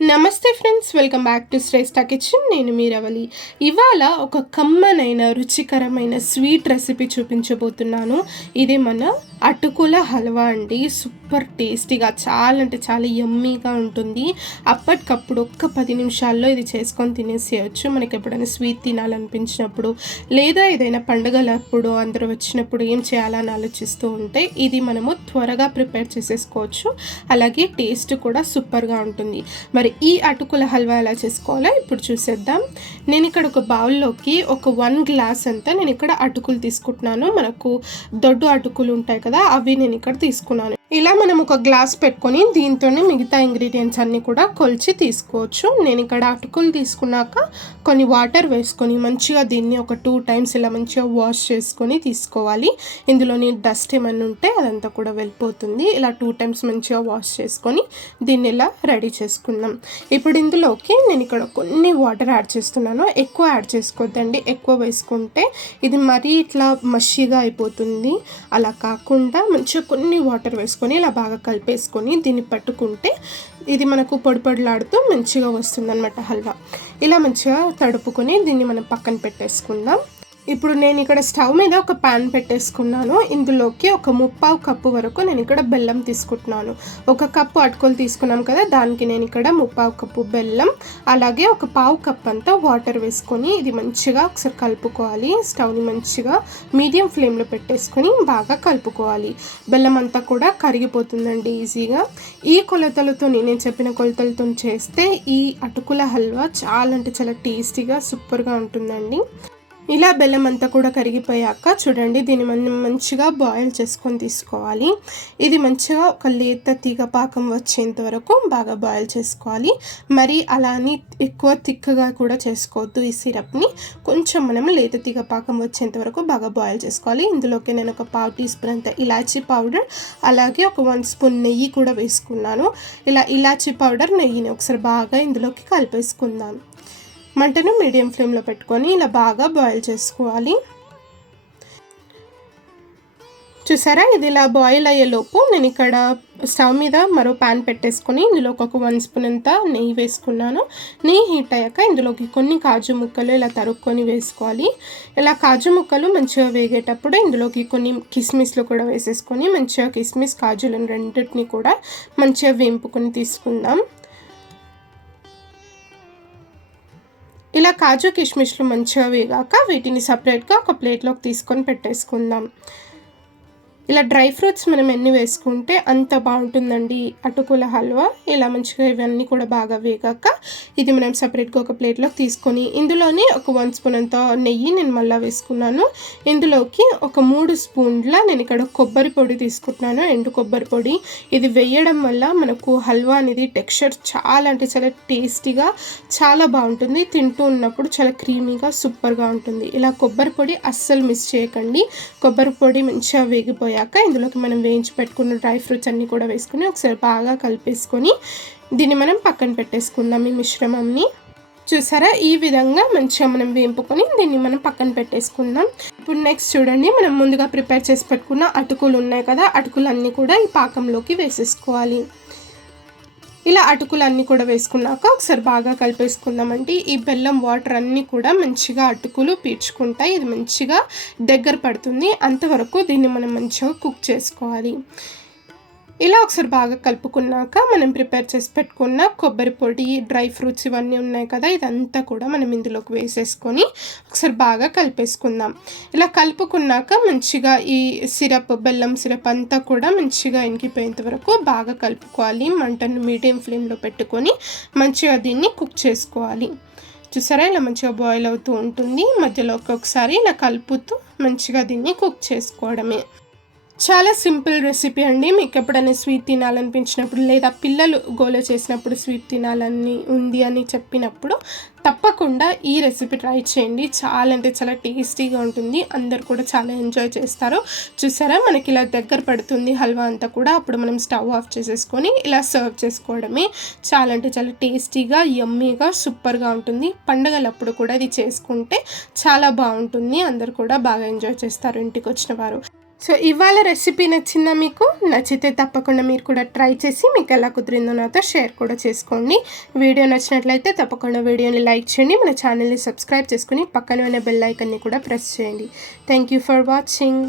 నమస్తే friends, welcome back to Shreshtha kitchen. నేను మీ రవలి. ఇవాళ ఒక కమ్మనైన రుచికరమైన స్వీట్ రెసిపీ చూపించబోతున్నాను. ఇది మన అటుకుల హల్వా అండి. సూపర్ టేస్టీగా, చాలా అంటే చాలా యమ్మీగా ఉంటుంది. అప్పటికప్పుడు ఒక్క 10 నిమిషాల్లో ఇది చేసుకొని తినేసేయచ్చు. మనకి ఎప్పుడైనా స్వీట్ తినాలనిపించినప్పుడు, లేదా ఏదైనా పండుగలప్పుడు అందరూ వచ్చినప్పుడు ఏం చేయాలని ఆలోచిస్తూ ఉంటే ఇది మనము త్వరగా ప్రిపేర్ చేసేసుకోవచ్చు. అలాగే టేస్ట్ కూడా సూపర్గా ఉంటుంది. మరి ఈ అటుకుల హల్వా ఎలా చేసుకోవాలో ఇప్పుడు చూసేద్దాం. నేను ఇక్కడ ఒక బౌల్లోకి ఒక 1 గ్లాస్ అంతా నేను ఇక్కడ అటుకులు తీసుకుంటున్నాను. మనకు దొడ్డు అటుకులు ఉంటాయి కదా, అవి నేను ఇక్కడ తీసుకున్నాను. ఇలా మనం ఒక గ్లాస్ పెట్టుకొని దీంతోనే మిగతా ఇంగ్రీడియంట్స్ అన్నీ కూడా కొలిచి తీసుకోవచ్చు. నేను ఇక్కడ అటుకులు తీసుకున్నాక కొన్ని వాటర్ వేసుకొని మంచిగా దీన్ని ఒక 2 టైమ్స్ ఇలా మంచిగా వాష్ చేసుకొని తీసుకోవాలి. ఇందులోని డస్ట్ ఏమైనా ఉంటే అదంతా కూడా వెళ్ళిపోతుంది. ఇలా 2 టైమ్స్ మంచిగా వాష్ చేసుకొని దీన్ని ఇలా రెడీ చేసుకుందాం. ఇప్పుడు ఇందులోకి నేను ఇక్కడ కొన్ని వాటర్ యాడ్ చేస్తున్నాను. ఎక్కువ యాడ్ చేసుకోవద్దండి, ఎక్కువ వేసుకుంటే ఇది మరీ ఇట్లా మషిగా అయిపోతుంది. అలా కాకుండా మంచిగా కొన్ని వాటర్ వేసుకొని ఇలా బాగా కలిపేసుకొని దీన్ని పట్టుకుంటే ఇది మనకు పొడి పొడిలాడుతూ మంచిగా వస్తుంది అన్నమాట హల్వా. ఇలా మంచిగా తడుపుకొని దీన్ని మనం పక్కన పెట్టేసుకుందాం. ఇప్పుడు నేను ఇక్కడ స్టవ్ మీద ఒక ప్యాన్ పెట్టేసుకున్నాను. ఇందులోకి ఒక 3/4 కప్పు వరకు నేను ఇక్కడ బెల్లం తీసుకుంటున్నాను. 1 కప్పు అటుకులు తీసుకున్నాం కదా, దానికి నేను ఇక్కడ 3/4 కప్పు బెల్లం, అలాగే ఒక 1/4 కప్ అంతా వాటర్ వేసుకొని ఇది మంచిగా ఒకసారి కలుపుకోవాలి. స్టవ్ని మంచిగా మీడియం ఫ్లేమ్లో పెట్టేసుకొని బాగా కలుపుకోవాలి. బెల్లం అంతా కూడా కరిగిపోతుందండి ఈజీగా. ఈ కొలతలతో నేను చెప్పిన కొలతలతో చేస్తే ఈ అటుకుల హల్వా చాలా అంటే చాలా టేస్టీగా సూపర్గా ఉంటుందండి. ఇలా బెల్లం అంతా కూడా కరిగిపోయాక చూడండి, దీన్ని మనం మంచిగా బాయిల్ చేసుకొని తీసుకోవాలి. ఇది మంచిగా ఒక లేత తీగ పాకం వచ్చేంత వరకు బాగా బాయిల్ చేసుకోవాలి. మరి అలా అని ఎక్కువ థిక్గా కూడా చేసుకోవద్దు. ఈ సిరప్ని కొంచెం మనం లేత తీగ పాకం వచ్చేంత వరకు బాగా బాయిల్ చేసుకోవాలి. ఇందులోకి నేను ఒక 1/2 టీ స్పూన్ అంత ఇలాచీ పౌడర్, అలాగే ఒక 1 స్పూన్ నెయ్యి కూడా వేసుకున్నాను. ఇలా ఇలాచీ పౌడర్, నెయ్యిని ఒకసారి బాగా ఇందులోకి కలిపేసుకుందాం. మంటను మీడియం ఫ్లేమ్లో పెట్టుకొని ఇలా బాగా బాయిల్ చేసుకోవాలి. చూసారా, ఇది ఇలా బాయిల్ అయ్యేలోపు నేను ఇక్కడ స్టవ్ మీద మరో ప్యాన్ పెట్టేసుకొని ఇందులోకి ఒక 1 స్పూన్ అంతా నెయ్యి వేసుకున్నాను. నెయ్యి హీట్ అయ్యాక ఇందులోకి కొన్ని కాజు ముక్కలు ఇలా తరుక్కొని వేసుకోవాలి. ఇలా కాజు ముక్కలు మంచిగా వేగేటప్పుడు ఇందులోకి కొన్ని కిస్మిస్లు కూడా వేసేసుకొని మంచిగా కిస్మిస్ కాజులను రెండింటిని కూడా మంచిగా వేంపుకొని తీసుకుందాం. ఇలా కాజు కిస్మిస్లు మంచిగా వేగాక వీటిని సపరేట్గా ఒక ప్లేట్లోకి తీసుకొని పెట్టేసుకుందాం. ఇలా డ్రై ఫ్రూట్స్ మనం ఎన్ని వేసుకుంటే అంత బాగుంటుందండి అటుకుల హల్వా. ఇలా మంచిగా ఇవన్నీ కూడా బాగా వేగాక ఇది మనం సపరేట్గా ఒక ప్లేట్లోకి తీసుకొని ఇందులోనే ఒక 1 స్పూన్ అంత నెయ్యి నేను మళ్ళీ వేసుకున్నాను. ఇందులోకి ఒక 3 స్పూన్ల నేను ఇక్కడ కొబ్బరి పొడి తీసుకుంటున్నాను, ఎండు కొబ్బరి పొడి. ఇది వేయడం వల్ల మనకు హల్వా అనేది టెక్స్చర్ చాలా అంటే చాలా టేస్టీగా చాలా బాగుంటుంది. తింటూ ఉన్నప్పుడు చాలా క్రీమీగా సూపర్గా ఉంటుంది. ఇలా కొబ్బరి పొడి అస్సలు మిస్ చేయకండి. కొబ్బరి పొడి మంచిగా వేగిపోయాక ఇందులోకి మనం వేయించి పెట్టుకున్న డ్రై ఫ్రూట్స్ అన్నీ కూడా వేసుకొని ఒకసారి బాగా కలిపేసుకొని దీన్ని మనం పక్కన పెట్టేసుకుందాం. ఈ మిశ్రమంని చూసారా, ఈ విధంగా మంచిగా మనం వేంపుకొని దీన్ని మనం పక్కన పెట్టేసుకుందాం. ఇప్పుడు నెక్స్ట్ చూడండి, మనం ముందుగా ప్రిపేర్ చేసి పెట్టుకున్న అటుకులు ఉన్నాయి కదా, అటుకులన్నీ కూడా ఈ పాకంలోకి వేసేసుకోవాలి. ఇలా అటుకులన్నీ కూడా వేసుకున్నాక ఒకసారి బాగా కలిపేసుకుందామండి. ఈ బెల్లం వాటర్ అన్నీ కూడా మంచిగా అటుకులు పీల్చుకుంటాయి. ఇది మంచిగా దగ్గర పడుతుంది. అంతవరకు దీన్ని మనం మంచిగా కుక్ చేసుకోవాలి. ఇలా ఒకసారి బాగా కలుపుకున్నాక మనం ప్రిపేర్ చేసి పెట్టుకున్న కొబ్బరి పొడి, డ్రై ఫ్రూట్స్ ఇవన్నీ ఉన్నాయి కదా, ఇదంతా కూడా మనం ఇందులోకి వేసేసుకొని ఒకసారి బాగా కలిపేసుకుందాం. ఇలా కలుపుకున్నాక మంచిగా ఈ సిరప్, బెల్లం సిరప్ అంతా కూడా మంచిగా ఇంకిపోయేంత వరకు బాగా కలుపుకోవాలి. మంటను మీడియం ఫ్లేమ్లో పెట్టుకొని మంచిగా దీన్ని కుక్ చేసుకోవాలి. చూసారా, ఇలా మంచిగా బాయిల్ అవుతూ ఉంటుంది. మధ్యలో ఒక్కొక్కసారి ఇలా కలుపుతూ మంచిగా దీన్ని కుక్ చేసుకోవడమే. చాలా సింపుల్ రెసిపీ అండి. మీకు ఎప్పుడైనా స్వీట్ తినాలనిపించినప్పుడు, లేదా పిల్లలు గోల చేసినప్పుడు స్వీట్ తినాలని ఉంది అని చెప్పినప్పుడు తప్పకుండా ఈ రెసిపీ ట్రై చేయండి. చాలా అంటే చాలా టేస్టీగా ఉంటుంది. అందరు కూడా చాలా ఎంజాయ్ చేస్తారు. చూసారా, మనకి ఇలా దగ్గర పడుతుంది హల్వా అంతా కూడా. అప్పుడు మనం స్టవ్ ఆఫ్ చేసేసుకొని ఇలా సర్వ్ చేసుకోవడమే. చాలా అంటే చాలా టేస్టీగా, యమ్మీగా, సూపర్గా ఉంటుంది. పండుగలప్పుడు కూడా ఇది చేసుకుంటే చాలా బాగుంటుంది. అందరు కూడా బాగా ఎంజాయ్ చేస్తారు ఇంటికి వచ్చిన వారు. సో ఇవాళ రెసిపీ నచ్చిందా మీకు? నచ్చితే తప్పకుండా మీరు కూడా ట్రై చేసి మీకు ఎలా కుదిరిందో నాతో షేర్ కూడా చేసుకోండి. వీడియో నచ్చినట్లయితే తప్పకుండా వీడియోని లైక్ చేయండి, మన ఛానల్ని సబ్స్క్రైబ్ చేసుకుని పక్కన ఉన్న బెల్ ఐకాన్ని కూడా ప్రెస్ చేయండి. Thank you for watching.